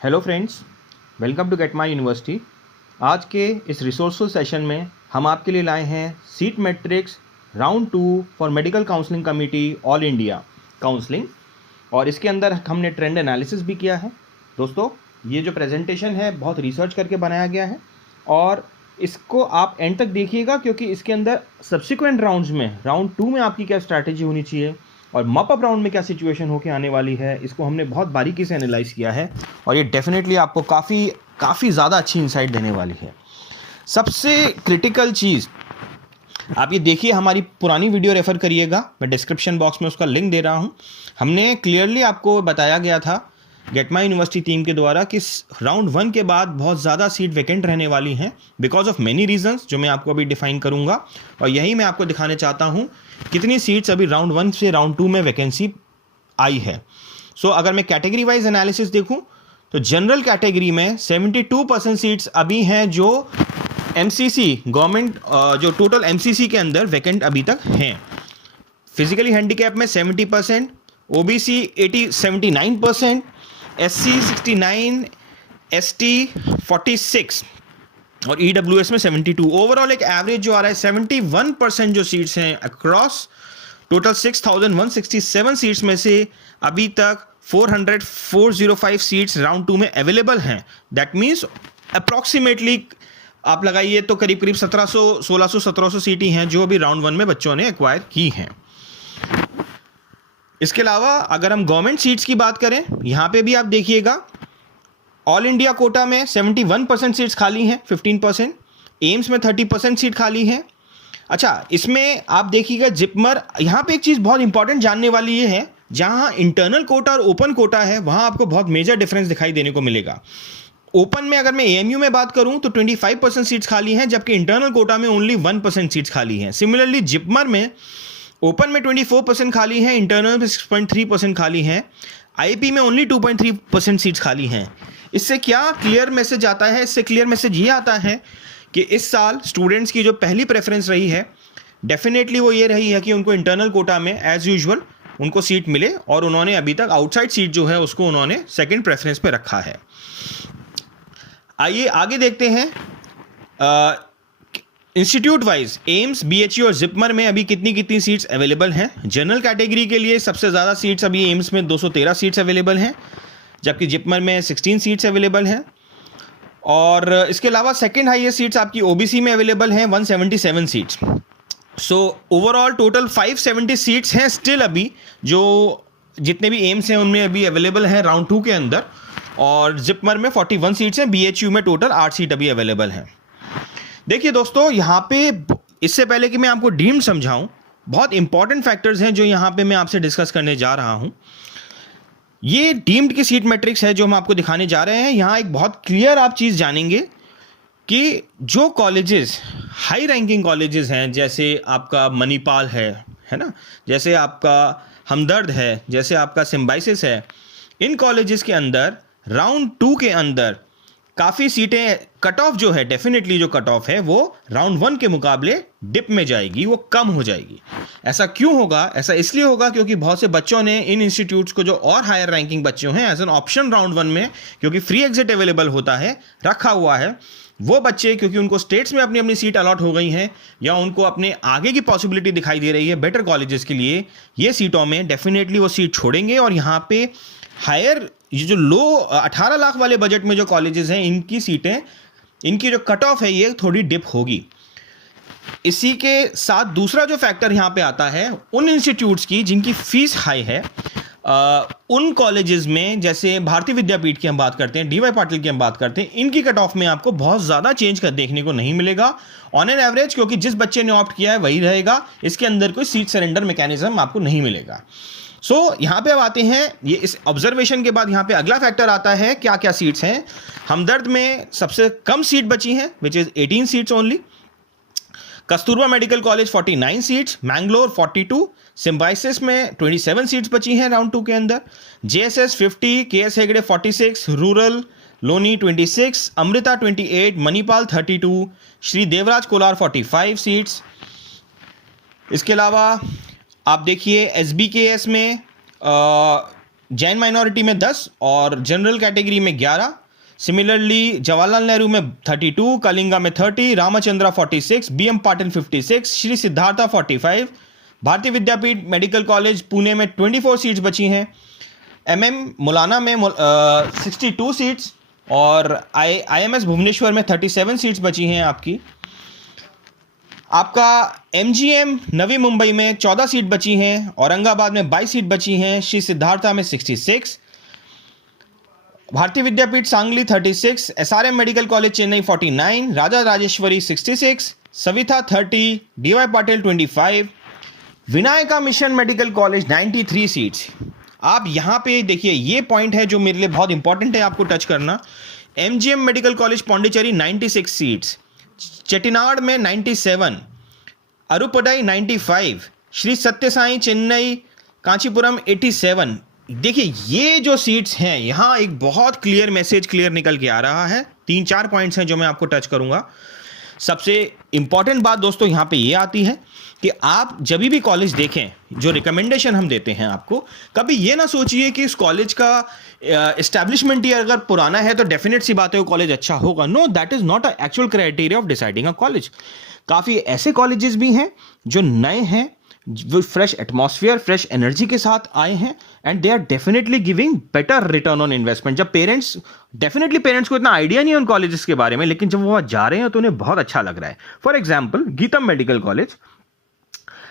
Hello friends, welcome to Get My University. आज के इस रिसोर्सल सेशन में हम आपके लिए लाए हैं seat matrix round 2 for medical counselling committee all India counselling, और इसके अंदर हमने ट्रेंड एनालिसिस भी किया है। दोस्तों, ये जो प्रेजेंटेशन है बहुत रिसर्च करके बनाया गया है और इसको आप एंड तक देखिएगा, क्योंकि इसके अंदर सब्सिक्वेंट राउंड्स में राउंड 2 में आपकी क्या स्ट्रैटेजी होनी चाहिए और मॉप अप राउंड में क्या सिचुएशन होके आने वाली है, इसको हमने बहुत बारीकी से एनालाइज किया है और ये डेफिनेटली आपको काफ़ी ज़्यादा अच्छी इंसाइट देने वाली है। सबसे क्रिटिकल चीज़ आप ये देखिए, हमारी पुरानी वीडियो रेफ़र करिएगा, मैं डिस्क्रिप्शन बॉक्स में उसका लिंक दे रहा हूँ। हमने क्लियरली आपको बताया गया था गेट माई यूनिवर्सिटी टीम के द्वारा कि राउंड 1 के बाद बहुत ज़्यादा सीट वैकेंट रहने वाली हैं बिकॉज ऑफ मेनी रीजंस, जो मैं आपको अभी डिफाइन करूँगा, और यही मैं आपको दिखाने चाहता हूँ कितनी सीट्स अभी राउंड 1 से राउंड 2 में वैकेंसी आई है। सो अगर मैं कैटेगरी वाइज एनालिसिस देखूँ तो जनरल कैटेगरी में 72% सीट्स अभी हैं जो एमसीसी गवर्नमेंट जो टोटल एमसीसी के अंदर वैकेंट अभी तक हैं। फिजिकली हैंडीकैप में 70%, ओबीसी 79%, एससी 69, एसटी 46 और ईडब्ल्यूएस में 72। ओवरऑल एक एवरेज जो आ रहा है 71% जो सीट्स हैं अक्रॉस टोटल 6167 सीट्स में से अभी तक 405 सीट्स राउंड 2 में अवेलेबल हैं। दैट मीन्स अप्रॉक्सीमेटली आप लगाइए तो करीब 1600-1700 सीट ही हैं जो अभी राउंड 1 में बच्चों ने एक्वायर की हैं। इसके अलावा अगर हम गवर्नमेंट सीट्स की बात करें, यहां पे भी आप देखिएगा ऑल इंडिया कोटा में 71% सीट्स खाली हैं, 15%, एम्स में 30% सीट खाली हैं। अच्छा, इसमें आप देखिएगा जिपमर, यहां पे एक चीज़ बहुत इंपॉर्टेंट जानने वाली ये है, जहां इंटरनल कोटा और ओपन कोटा है वहां आपको बहुत मेजर डिफरेंस दिखाई देने को मिलेगा। ओपन में अगर मैं एएमयू में बात करूं तो 25% सीट्स खाली हैं, जबकि इंटरनल कोटा में ओनली 1% सीट्स खाली हैं। सिमिलरली जिपमर में ओपन में 24% खाली हैं, इंटरनल में 6.3% खाली हैं, आईपी में ओनली 2.3% सीट्स खाली हैं। इससे क्या क्लियर मैसेज आता है? इससे क्लियर मैसेज ये आता है कि इस साल स्टूडेंट्स की जो पहली प्रेफरेंस रही है डेफिनेटली वो ये रही है कि उनको इंटरनल कोटा में एज यूजुअल उनको सीट मिले, और उन्होंने अभी तक आउटसाइड सीट जो है उसको उन्होंने सेकंड प्रेफरेंस पे रखा है। आइए आगे देखते हैं इंस्टीट्यूट वाइज एम्स, बीएचयू और जिपमर में अभी कितनी सीट्स अवेलेबल हैं। जनरल कैटेगरी के लिए सबसे ज़्यादा सीट्स अभी एम्स में 213 सीट्स अवेलेबल हैं, जबकि जिपमर में 16 सीट्स अवेलेबल हैं। और इसके अलावा सेकंड हाईएस्ट सीट्स आपकी ओबीसी में अवेलेबल हैं, 177 seats. So overall total 570 seats हैं स्टिल अभी, जो जितने भी एम्स हैं उनमें अभी अवेलेबल हैं राउंड 2 के अंदर, और जिपमर में 41 सीट्स हैं, बीएचयू में टोटल 8 सीट अभी अवेलेबल हैं। देखिए दोस्तों, यहाँ पे इससे पहले कि मैं आपको डीम्ड समझाऊं, बहुत इंपॉर्टेंट फैक्टर्स हैं जो यहाँ पे मैं आपसे डिस्कस करने जा रहा हूँ। ये डीम्ड की सीट मैट्रिक्स है जो हम आपको दिखाने जा रहे हैं। यहाँ एक बहुत क्लियर आप चीज़ जानेंगे कि जो कॉलेजेस हाई रैंकिंग कॉलेजेस हैं, जैसे आपका मणिपाल है ना, जैसे आपका हमदर्द है, जैसे आपका सिम्बाइसिस है, इन कॉलेजेस के अंदर राउंड 2 के अंदर काफ़ी सीटें, कट ऑफ जो है डेफिनेटली जो कट ऑफ है वो राउंड 1 के मुकाबले डिप में जाएगी, वो कम हो जाएगी। ऐसा क्यों होगा? ऐसा इसलिए होगा क्योंकि बहुत से बच्चों ने इन इंस्टीट्यूट्स को, जो और हायर रैंकिंग बच्चे हैं, एज एन ऑप्शन राउंड 1 में, क्योंकि फ्री एग्जिट अवेलेबल होता है, रखा हुआ है। वो बच्चे क्योंकि उनको स्टेट्स में अपनी अपनी सीट अलॉट हो गई हैं या उनको अपने आगे की पॉसिबिलिटी दिखाई दे रही है बेटर कॉलेजेस के लिए, ये सीटों में डेफिनेटली वो सीट छोड़ेंगे और यहाँ पे हायर, ये जो लो 18 लाख वाले बजट में जो कॉलेजेस हैं, इनकी सीटें, इनकी जो कट ऑफ है ये थोड़ी डिप होगी। इसी के साथ दूसरा जो फैक्टर यहाँ पे आता है, उन इंस्टीट्यूट्स की जिनकी फीस हाई है, उन कॉलेजेस में, जैसे भारतीय विद्यापीठ की हम बात करते हैं, डीवाई पाटिल की हम बात करते हैं, इनकी कट ऑफ में आपको बहुत ज़्यादा चेंज कर देखने को नहीं मिलेगा ऑन एन एवरेज, क्योंकि जिस बच्चे ने ऑप्ट किया है वही रहेगा। इसके अंदर कोई सीट सरेंडर मैकेनिज्म आपको नहीं मिलेगा। यहाँ पे अब आते हैं, ये इस ऑब्जर्वेशन के बाद यहाँ पे अगला फैक्टर आता है, क्या क्या सीट्स हैं। हमदर्द में सबसे कम सीट बची हैं, which is 18 seats only. Kasturba medical college 49 seats, Mangalore 42, Symbiosis में 27 सीट्स बची हैं राउंड 2 के अंदर, JSS 50, KS Hegde 46, rural Loni 26, Amrita 28, Manipal 32, Shri Devaraj Kolar 45 seats. इसके अलावा आप देखिए एसबीकेएस में जैन माइनॉरिटी में 10 और जनरल कैटेगरी में 11। सिमिलरली जवाहरलाल नेहरू में 32, कलिंगा में 30, रामचंद्रा 46, BM पाटिल 56, श्री सिद्धार्था 45। भारतीय विद्यापीठ मेडिकल कॉलेज पुणे में 24 सीट्स बची हैं। MM मौलाना में 62 सीट्स और IMS भुवनेश्वर में 37 सीट्स बची हैं आपकी। आपका MGM नवी मुंबई में 14 सीट बची हैं, औरंगाबाद में 22 सीट बची हैं, श्री सिद्धार्था में 66, Bharati Vidyapeeth Sangli 36, SRM medical college Chennai 49, Raja Rajeshwari 66, Saveetha 30, DY Patil 25, Vinayaka mission medical college 93 seats. आप यहाँ पे देखिए, ये पॉइंट है जो मेरे लिए बहुत इंपॉर्टेंट है आपको टच करना। MGM medical college Pondicherry 96 seats, Chettinad में 97, अरुपडाई 95, श्री सत्य साई चेन्नई कांचीपुरम 87। देखिए ये जो सीट्स हैं, यहाँ एक बहुत क्लियर मैसेज क्लियर निकल के आ रहा है। 3-4 पॉइंट्स हैं जो मैं आपको टच करूंगा। सबसे इंपॉर्टेंट बात दोस्तों यहाँ पे ये आती है कि आप जब भी कॉलेज देखें, जो रिकमेंडेशन हम देते हैं आपको, कभी ये ना सोचिए कि इस कॉलेज का एस्टैब्लिशमेंट ही अगर पुराना है तो डेफिनेट सी बात है वो कॉलेज अच्छा होगा। No, that is not a actual criteria of deciding a college. काफ़ी ऐसे कॉलेजेस भी हैं जो नए हैं, जो फ्रेश एटमॉस्फेयर, फ्रेश एनर्जी के साथ आए हैं, and they are definitely giving better return on investment. जब पेरेंट्स को इतना आइडिया नहीं है उन कॉलेजेस के बारे में, लेकिन जब वो वहाँ जा रहे हैं तो उन्हें बहुत अच्छा लग रहा है। For example GITAM medical college,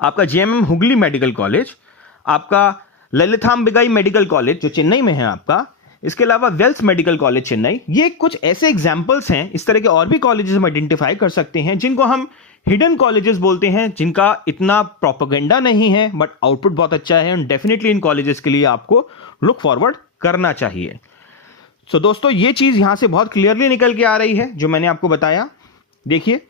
आपका JMM हुगली मेडिकल कॉलेज, आपका ललितांबिकाई मेडिकल कॉलेज जो चेन्नई में है आपका, इसके अलावा वेल्स मेडिकल कॉलेज चेन्नई। ये कुछ ऐसे एग्जाम्पल्स हैं, इस तरह के और भी कॉलेजेस हम आइडेंटिफाई कर सकते हैं जिनको हम हिडन कॉलेजेस बोलते हैं, जिनका इतना प्रोपेगेंडा नहीं है बट आउटपुट बहुत अच्छा है, और डेफिनेटली इन कॉलेजेस के लिए आपको लुक फॉरवर्ड करना चाहिए। सो दोस्तों, ये चीज यहां से बहुत क्लियरली निकल के आ रही है जो मैंने आपको बताया। देखिए,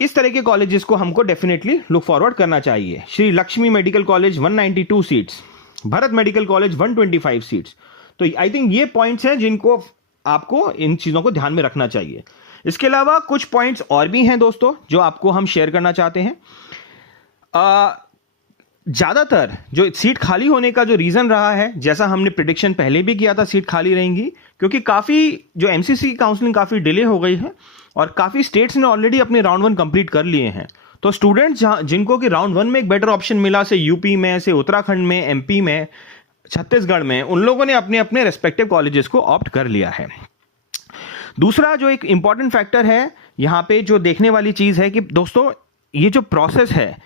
इस तरह के कॉलेजेस को हमको डेफिनेटली लुक फॉरवर्ड करना चाहिए। Shri Lakshmi medical college 192 seats, Bharat medical college 125 seats. तो आई थिंक ये पॉइंट्स हैं जिनको आपको इन चीजों को ध्यान में रखना चाहिए। इसके अलावा कुछ पॉइंट्स और भी हैं दोस्तों जो आपको हम शेयर करना चाहते हैं। ज्यादातर जो सीट खाली होने का जो रीजन रहा है, जैसा हमने प्रिडिक्शन पहले भी किया था, सीट खाली रहेंगी क्योंकि काफी जो MCC की काउंसलिंग काफी डिले हो गई है और काफी स्टेट्स ने ऑलरेडी अपने राउंड 1 कंप्लीट कर लिए हैं। तो स्टूडेंट्स जिनको कि राउंड 1 में एक बेटर ऑप्शन मिला, से यूपी में, से उत्तराखंड में, MP में, छत्तीसगढ़ में, उन लोगों ने अपने अपने रेस्पेक्टिव कॉलेजेस को ऑप्ट कर लिया है। दूसरा जो एक इंपॉर्टेंट फैक्टर है यहां पे, जो देखने वाली चीज है कि दोस्तों, ये जो प्रोसेस है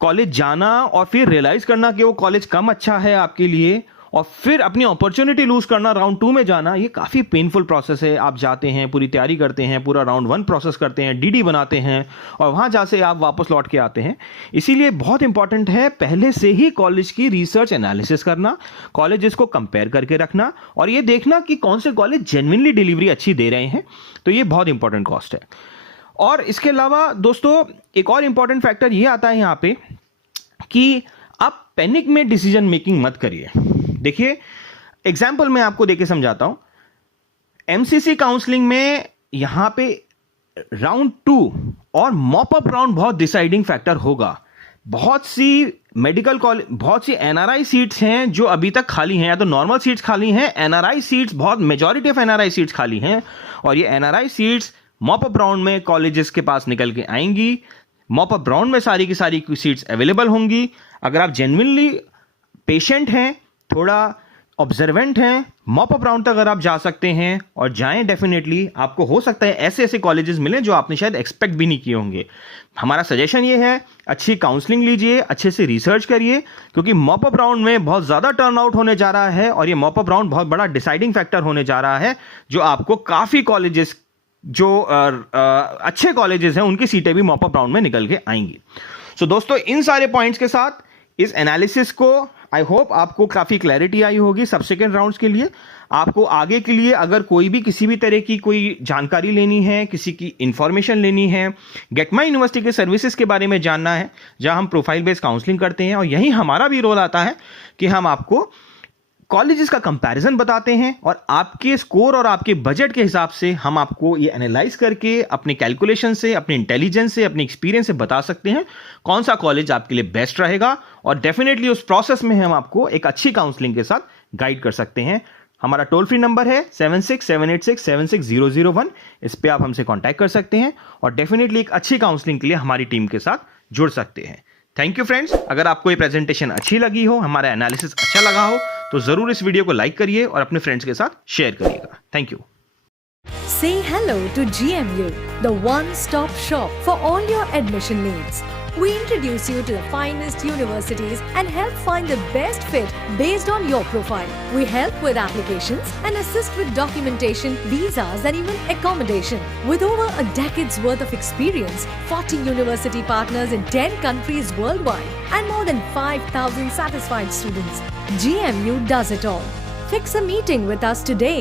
कॉलेज जाना और फिर रियलाइज करना कि वो कॉलेज कम अच्छा है आपके लिए, और फिर अपनी अपॉर्चुनिटी लूज करना, राउंड 2 में जाना, ये काफी पेनफुल प्रोसेस है। आप जाते हैं, पूरी तैयारी करते हैं, पूरा राउंड 1 प्रोसेस करते हैं, DD बनाते हैं, और वहां जासे आप वापस लौट के आते हैं। इसीलिए बहुत इंपॉर्टेंट है पहले से ही कॉलेज की रिसर्च एनालिसिस करना, कॉलेजेस को कंपेयर करके रखना, और ये देखना कि कौन से कॉलेज जेन्युइनली डिलीवरी अच्छी दे रहे हैं। तो ये बहुत इंपॉर्टेंट कॉस्ट है। और इसके अलावा दोस्तों, एक और इंपॉर्टेंट फैक्टर ये आता है यहां पे कि आप पैनिक में डिसीजन मेकिंग मत करिए। देखिए, एग्जाम्पल मैं आपको देके समझाता हूं। MCC काउंसलिंग में यहां पे राउंड 2 और मॉप अप राउंड बहुत डिसाइडिंग फैक्टर होगा। बहुत सी मेडिकल कॉलेज, बहुत सी NRI सीट्स हैं जो अभी तक खाली हैं, या तो नॉर्मल सीट्स खाली हैं, NRI सीट्स, बहुत मेजॉरिटी ऑफ NRI सीट्स खाली हैं, और ये NRI seats mop up round में कॉलेजेस के पास निकल के आएंगी। मॉप अप राउंड में सारी की सारी सीट्स अवेलेबल होंगी। अगर आप जेन्युइनली पेशेंट हैं, थोड़ा ऑब्जर्वेंट हैं, मॉप अप राउंड तक अगर आप जा सकते हैं और जाएं, डेफिनेटली आपको हो सकता है ऐसे ऐसे कॉलेजेस मिलें जो आपने शायद एक्सपेक्ट भी नहीं किए होंगे। हमारा सजेशन ये है, अच्छी काउंसलिंग लीजिए, अच्छे से रिसर्च करिए, क्योंकि मॉप अप राउंड में बहुत ज्यादा टर्नआउट होने जा रहा है, और ये मॉप अप राउंड बहुत बड़ा डिसाइडिंग फैक्टर होने जा रहा है, जो आपको काफी कॉलेजेस, जो अच्छे कॉलेजेस हैं, उनकी सीटें भी मॉप अप राउंड में निकल के आएंगी। सो दोस्तों, इन सारे पॉइंट्स के साथ इस एनालिसिस को आई होप आपको काफी क्लैरिटी आई होगी सब्सिक्वेंट राउंड्स के लिए। आपको आगे के लिए अगर कोई भी किसी भी तरह की कोई जानकारी लेनी है, किसी की इंफॉर्मेशन लेनी है, गेट माई यूनिवर्सिटी के सर्विसेज के बारे में जानना है, जहां हम प्रोफाइल बेस्ड काउंसलिंग करते हैं, और यही हमारा भी रोल आता है कि हम आपको कॉलेजेस का कंपैरिजन बताते हैं और आपके स्कोर और आपके बजट के हिसाब से हम आपको ये एनालाइज करके अपने कैलकुलेशन से, अपने इंटेलिजेंस से, अपने एक्सपीरियंस से बता सकते हैं कौन सा कॉलेज आपके लिए बेस्ट रहेगा। और डेफिनेटली उस प्रोसेस में हम आपको एक अच्छी काउंसलिंग के साथ गाइड कर सकते हैं। हमारा टोल फ्री नंबर है 7678676001। इस पे आप हमसे कांटेक्ट कर सकते हैं और डेफिनेटली एक अच्छी काउंसलिंग के लिए हमारी टीम के साथ जुड़ सकते हैं। Thank you friends. अगर आपको ये प्रेजेंटेशन अच्छी लगी हो, हमारा एनालिसिस अच्छा लगा हो, तो जरूर इस वीडियो को लाइक करिए और अपने फ्रेंड्स के साथ शेयर करिएगा। Thank you. Say hello to GMU, the one-stop shop for all your admission needs. We introduce you to the finest universities and help find the best fit based on your profile. We help with applications and assist with documentation, visas and even accommodation. With over a decade's worth of experience, 40 university partners in 10 countries worldwide and more than 5,000 satisfied students, GMU does it all. Fix a meeting with us today